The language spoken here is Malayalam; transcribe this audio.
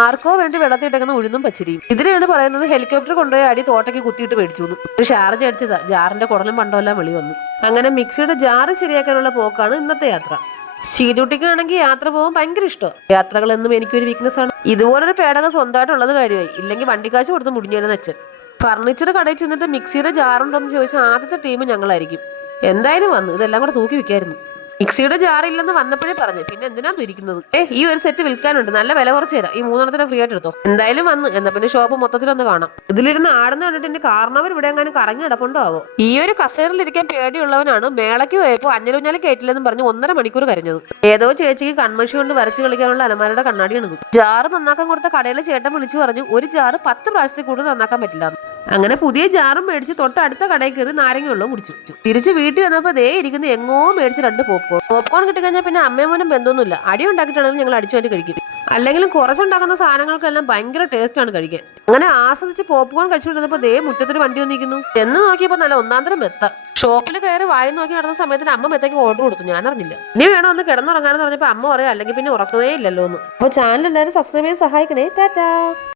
ആർക്കോ വേണ്ടി വെള്ളത്തിട്ടേക്കുന്ന ഉഴുന്നും പച്ചരിയും. ഇതിനെയാണ് പറയുന്നത് ഹെലികോപ്റ്റർ കൊണ്ടുപോയി അടി തോട്ടയ്ക്ക് കുത്തിയിട്ട് മേടിച്ചു. ഒരു ഷാർജ് അടിച്ചതാ, ജാറിന്റെ കുടലും പണ്ടമെല്ലാം വെളി വന്നു. അങ്ങനെ മിക്സിയുടെ ജാറ് ശരിയാക്കാനുള്ള പോക്കാണ് ഇന്നത്തെ യാത്ര. ഷീജുട്ടിക്കാണെങ്കിൽ യാത്ര പോകാൻ ഭയങ്കര ഇഷ്ടമാണ്. യാത്രകൾ എന്നും എനിക്കൊരു വീക്ക്നെസ് ആണ്. ഇതുപോലൊരു പേടകം സ്വന്തമായിട്ടുള്ളത് കാര്യമായി, ഇല്ലെങ്കിൽ വണ്ടിക്കാശ് കൊടുത്ത് മുടിഞ്ഞേനെന്ന് അച്ഛൻ. ഫർണിച്ചർ കടയിൽ ചെന്നിട്ട് മിക്സിയുടെ ജാറുണ്ടോന്ന് ചോദിച്ചാൽ ആദ്യത്തെ ടീം ഞങ്ങളായിരിക്കും. എന്തായാലും വന്നു ഇതെല്ലാം കൂടെ തൂക്കി വെക്കായിരുന്നു. മിക്സിയുടെ ജാറില്ലെന്ന് വന്നപ്പോഴേ പറഞ്ഞു, പിന്നെ എന്തിനാ ഇരിക്കുന്നത്? ഈ ഒരു സെറ്റ് വിൽക്കാനുണ്ട്, നല്ല വില കുറച്ച് തരാം, ഈ 3 ഫ്രീ ആയിട്ട് എടുത്തോ. എന്തായാലും വന്നു, എന്നാ പിന്നെ ഷോപ്പ് മൊത്തത്തിലൊന്ന് കാണാം. ഇതിലിരുന്ന് ആടുന്ന കണ്ടിട്ട് എന്റെ കാരണവർ ഇവിടെ എങ്ങാനും കറങ്ങി കിടപ്പുണ്ടോ ആവോ. ഈ ഒരു കസേറിലിരിക്കാൻ പേടിയുള്ളവനാണ് മേളയ്ക്ക് പോയപ്പോ അഞ്ഞലൂഞ്ഞാലും കയറ്റില്ലെന്നും പറഞ്ഞ് 1.5 മണിക്കൂർ കരഞ്ഞത്. ഏതോ ചേച്ചിക്ക് കൺമഷി കൊണ്ട് വരച്ച് കളിക്കാനുള്ള അലമാരയുടെ കണ്ണാടിയാണിത്. ജാറ് നന്നാക്കാൻ കൊടുത്ത കടയിലെ ചേട്ടൻ വിളിച്ചു പറഞ്ഞു, ഒരു ജാറ് 10 പ്രാവശ്യത്തിൽ കൂടുതൽ നന്നാക്കാൻ പറ്റില്ല. അങ്ങനെ പുതിയ ജാറും മേടിച്ച് തൊട്ടടുത്ത കടയിൽ കയറി നാരങ്ങ വെള്ളം കുടിച്ചു. തിരിച്ച് വീട്ടിൽ വന്നപ്പോൾ ദേ ഇരിക്കുന്ന എങ്ങോ മേടിച്ച് 2 പോപ്കോൺ കിട്ടിക്കഴിഞ്ഞാൽ പിന്നെ അമ്മയും മോനും ബന്ധമൊന്നുമില്ല. അടി ഉണ്ടാക്കിയിട്ടാണെങ്കിലും ഞങ്ങൾ അടിച്ചു വേണ്ടി കഴിക്കും. അല്ലെങ്കിലും കുറച്ചുണ്ടാക്കുന്ന സാധനങ്ങൾക്കെല്ലാം ഭയങ്കര ടേസ്റ്റ് ആണ് കഴിക്കാൻ. അങ്ങനെ ആസ്വദിച്ച് പോപ്കോൺ കഴിച്ചുകൊണ്ടിരുന്നപ്പോൾ ദേ മുറ്റത്തൊരു വണ്ടി വന്നിരിക്കുന്നു. എന്ന് നോക്കിയപ്പോൾ നല്ല ഒന്നാന്തരം മെത്ത. ഷോപ്പിൽ കയറി വായി നോക്കി നടന്ന സമയത്തിന് അമ്മ മെത്തയ്ക്ക് ഓർഡർ കൊടുത്തു, ഞാൻ അറിഞ്ഞില്ല. ഇനി വേണം ഒന്ന് കിടന്നുറങ്ങാനെന്ന് പറഞ്ഞപ്പോൾ അമ്മ പറയാം, അല്ലെങ്കിൽ പിന്നെ ഉറക്കമേ ഇല്ലല്ലോ എന്ന്. അപ്പോൾ ചാനൽ എല്ലാവരും സബ്സ്ക്രൈബ് ചെയ്ത് സഹായിക്കണേ. ടാറ്റാ.